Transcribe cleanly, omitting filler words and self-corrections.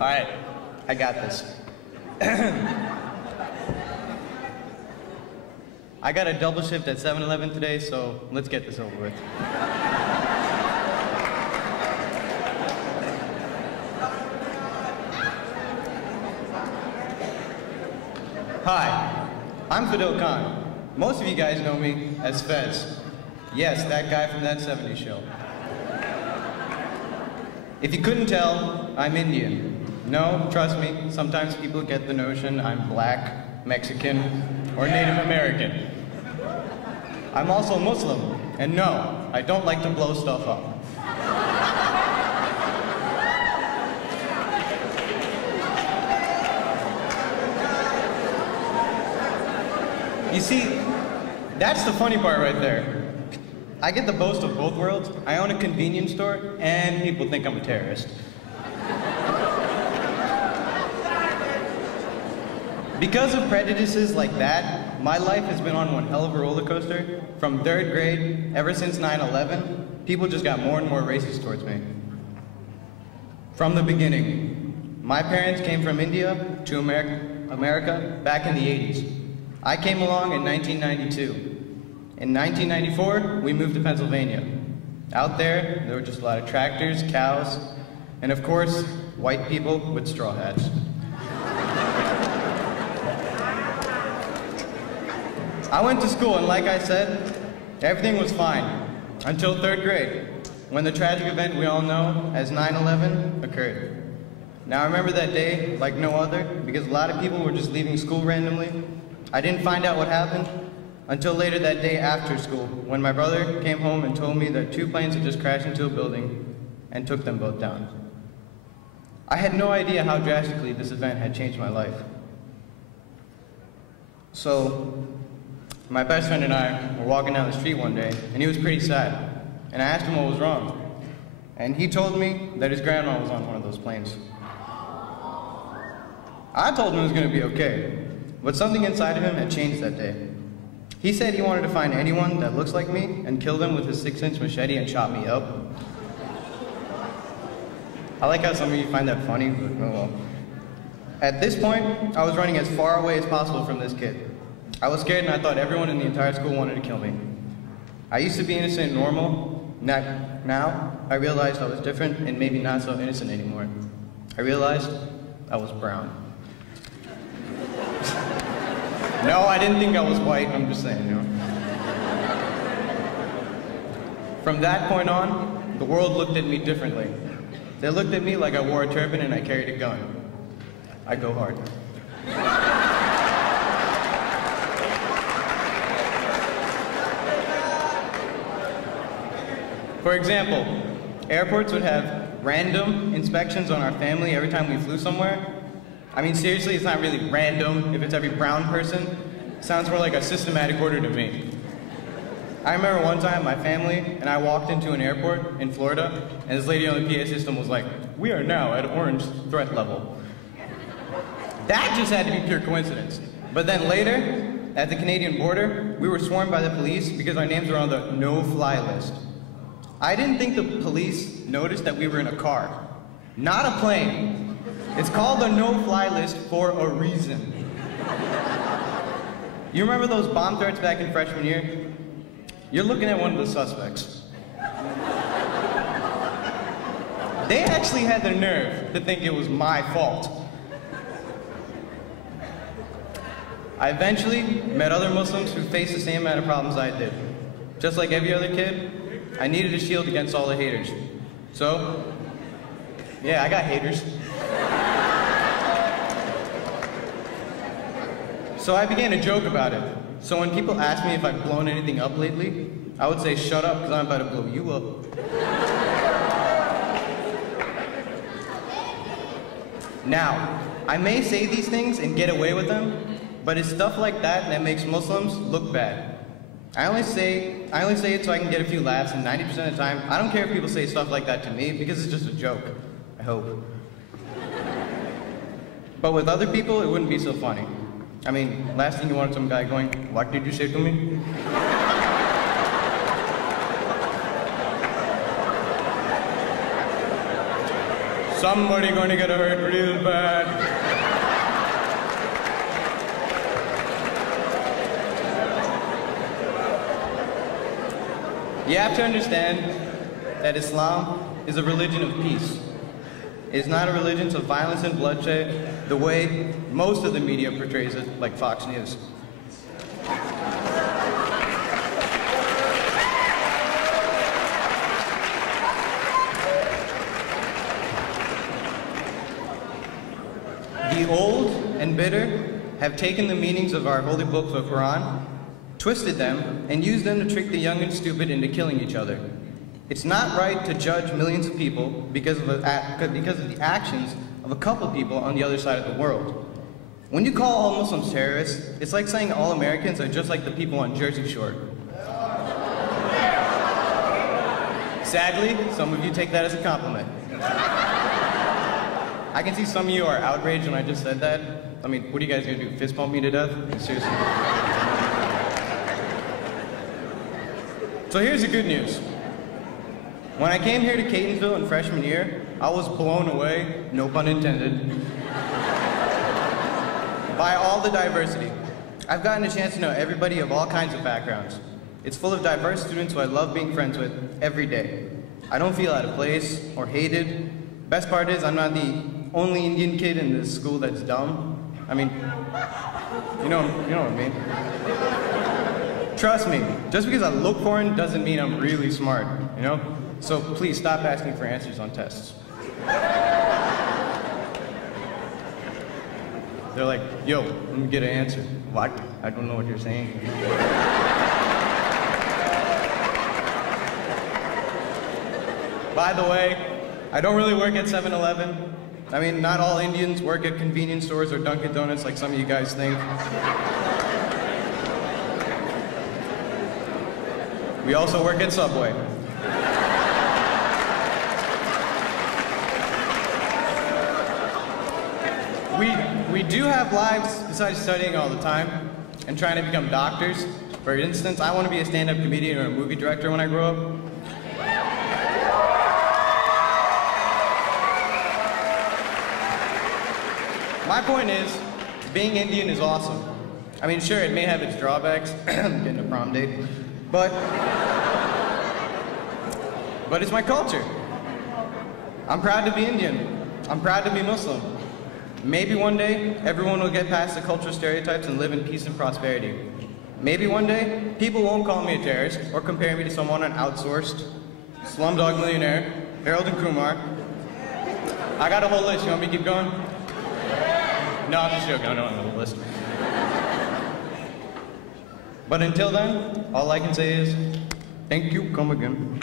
All right, I got this. I got a double shift at 7-Eleven today, so let's get this over with. Hi, I'm Fidel Khan. Most of you guys know me as Fez. Yes, that guy from that 70s show. If you couldn't tell, I'm Indian. No, trust me, sometimes people get the notion I'm black, Mexican, or Native American. I'm also Muslim, and no, I don't like to blow stuff up. You see, that's the funny part right there. I get the boast of both worlds. I own a convenience store, and people think I'm a terrorist. Because of prejudices like that, my life has been on one hell of a roller coaster. From 3rd grade, ever since 9/11, people just got more and more racist towards me. From the beginning, my parents came from India to America back in the 80s. I came along in 1992. In 1994, we moved to Pennsylvania. Out there were just a lot of tractors, cows, and of course, white people with straw hats. I went to school, and like I said, everything was fine until 3rd grade, when the tragic event we all know as 9/11 occurred. Now I remember that day like no other, because a lot of people were just leaving school randomly. I didn't find out what happened until later that day after school, when my brother came home and told me that 2 planes had just crashed into a building and took them both down. I had no idea how drastically this event had changed my life. So, my best friend and I were walking down the street one day, and he was pretty sad. And I asked him what was wrong. And he told me that his grandma was on one of those planes. I told him it was going to be okay, but something inside of him had changed that day. He said he wanted to find anyone that looks like me and kill them with his 6-inch machete and chop me up. I like how some of you find that funny, but oh well. At this point, I was running as far away as possible from this kid. I was scared, and I thought everyone in the entire school wanted to kill me. I used to be innocent and normal. Now, I realized I was different and maybe not so innocent anymore. I realized I was brown. No, I didn't think I was white, I'm just saying, you know. From that point on, the world looked at me differently. They looked at me like I wore a turban and I carried a gun. I go hard. For example, airports would have random inspections on our family every time we flew somewhere. I mean, seriously, it's not really random if it's every brown person. It sounds more like a systematic order to me. I remember one time my family and I walked into an airport in Florida, and this lady on the PA system was like, "We are now at orange threat level." That just had to be pure coincidence. But then later, at the Canadian border, we were swarmed by the police because our names were on the no-fly list. I didn't think the police noticed that we were in a car, not a plane. It's called the no-fly list for a reason. You remember those bomb threats back in freshman year? You're looking at one of the suspects. They actually had the nerve to think it was my fault. I eventually met other Muslims who faced the same amount of problems I did. Just like every other kid, I needed a shield against all the haters. So, yeah, I got haters. So I began to joke about it. So when people ask me if I've blown anything up lately, I would say, "Shut up, because I'm about to blow you up." Now, I may say these things and get away with them, but it's stuff like that that makes Muslims look bad. I only say it so I can get a few laughs, and 90% of the time, I don't care if people say stuff like that to me, because it's just a joke, I hope. But with other people, it wouldn't be so funny. I mean, last thing you wanted some guy going, "What did you say to me?" Somebody gonna get hurt real bad. You have to understand that Islam is a religion of peace. It is not a religion of violence and bloodshed the way most of the media portrays it, like Fox News. The old and bitter have taken the meanings of our holy book, the Quran, twisted them, and used them to trick the young and stupid into killing each other. It's not right to judge millions of people because of the actions of a couple people on the other side of the world. When you call all Muslims terrorists, it's like saying all Americans are just like the people on Jersey Shore. Sadly, some of you take that as a compliment. I can see some of you are outraged when I just said that. I mean, what are you guys gonna do, fist bump me to death? Seriously. So here's the good news. When I came here to Catonsville in freshman year, I was blown away, no pun intended, by all the diversity. I've gotten a chance to know everybody of all kinds of backgrounds. It's full of diverse students who I love being friends with every day. I don't feel out of place or hated. Best part is I'm not the only Indian kid in this school that's dumb. I mean, you know what I mean. Trust me, just because I look foreign doesn't mean I'm really smart, you know? So please stop asking for answers on tests. They're like, yo, let me get an answer. What? I don't know what you're saying. By the way, I don't really work at 7-Eleven. I mean, not all Indians work at convenience stores or Dunkin' Donuts like some of you guys think. We also work at Subway. We do have lives besides studying all the time and trying to become doctors. For instance, I want to be a stand-up comedian or a movie director when I grow up. My point is, being Indian is awesome. I mean, sure, it may have its drawbacks, getting a prom date, but it's my culture. I'm proud to be Indian. I'm proud to be Muslim. Maybe one day, everyone will get past the cultural stereotypes and live in peace and prosperity. Maybe one day, people won't call me a terrorist or compare me to someone on outsourced, Slumdog Millionaire, Harold and Kumar. I got a whole list. You want me to keep going? No, I'm just joking. I don't have a list. But until then, all I can say is, thank you, come again.